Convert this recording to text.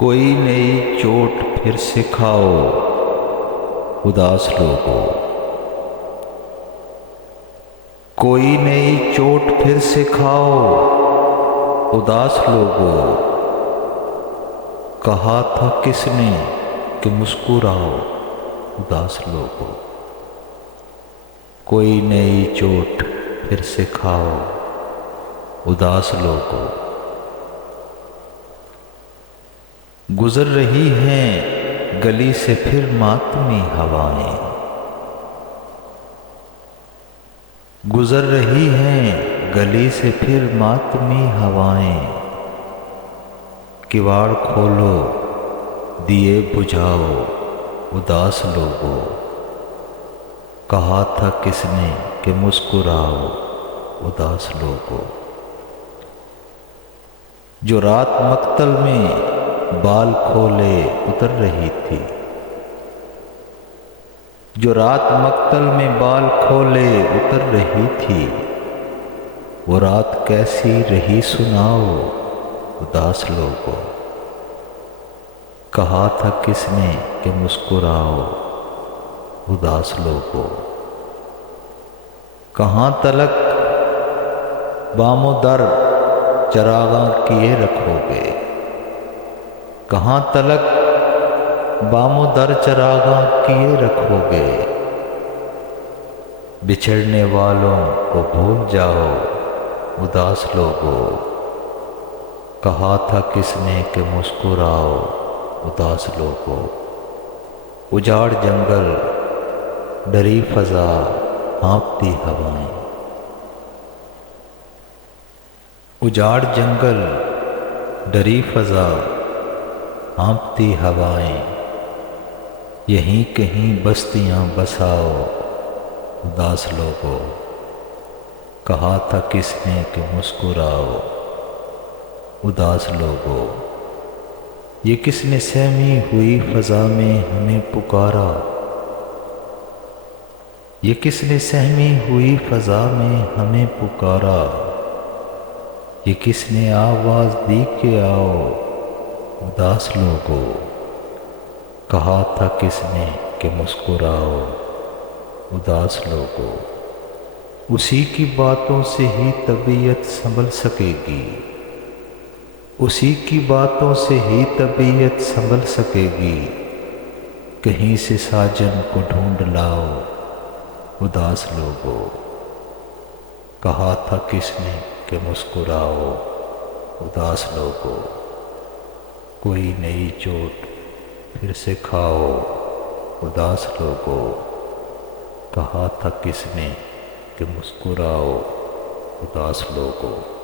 कोई नई चोट फिर से खाओ उदास लोगों। कोई नई चोट फिर से खाओ उदास लोगों। कहा था किसने कि मुस्कुराओ उदास लोगों। कोई नई चोट फिर से खाओ उदास लोगों। गुजर रही हैं गली से फिर मातमी हवाएं। गुजर रही हैं गली से फिर मातमी हवाएं। किवाड़ खोलो दिए बुझाओ उदास लोगों। कहा था किसने कि मुस्कुराओ उदास लोगों। जो रात मक्तल में बाल खोले उतर रही थी। जो रात मक्तल में बाल खोले उतर रही थी। वो रात कैसी रही सुनाओ उदास लोगों। कहा था किसने कि मुस्कुराओ उदास लोगों। कहाँ तलक बामोदर चरागां किए रखोगे। कहाँ तलक बामोदर चरागां किए रखोगे। बिछड़ने वालों को भूल जाओ उदास लोगों। कहा था किसने कि मुस्कुराओ उदास लोगों। उजाड़ जंगल डरी फजा हाँफती हवाएं। उजाड़ जंगल डरी फजा हाँफती हवाएं। यहीं कहीं बस्तियां बसाओ उदास लोगों। कहा था किसने कि मुस्कुराओ उदास लोगों। ये किसने सहमी हुई फजा में हमें पुकारा। ये किसने सहमी हुई फजा में हमें पुकारा। ये किसने आवाज दी के आओ उदास लोगों। कहा था किसने कि मुस्कुराओ उदास लोगों। उसी की बातों से ही तबीयत संभल सकेगी। उसी की बातों से ही तबीयत संभल सकेगी। कहीं से साजन को ढूंढ लाओ उदास लोगों। कहा था किसने कि मुस्कुराओ उदास लोगों। कोई नई चोट फिर से खाओ उदास लोगों। कहा था किसने कि मुस्कुराओ उदास लोगों।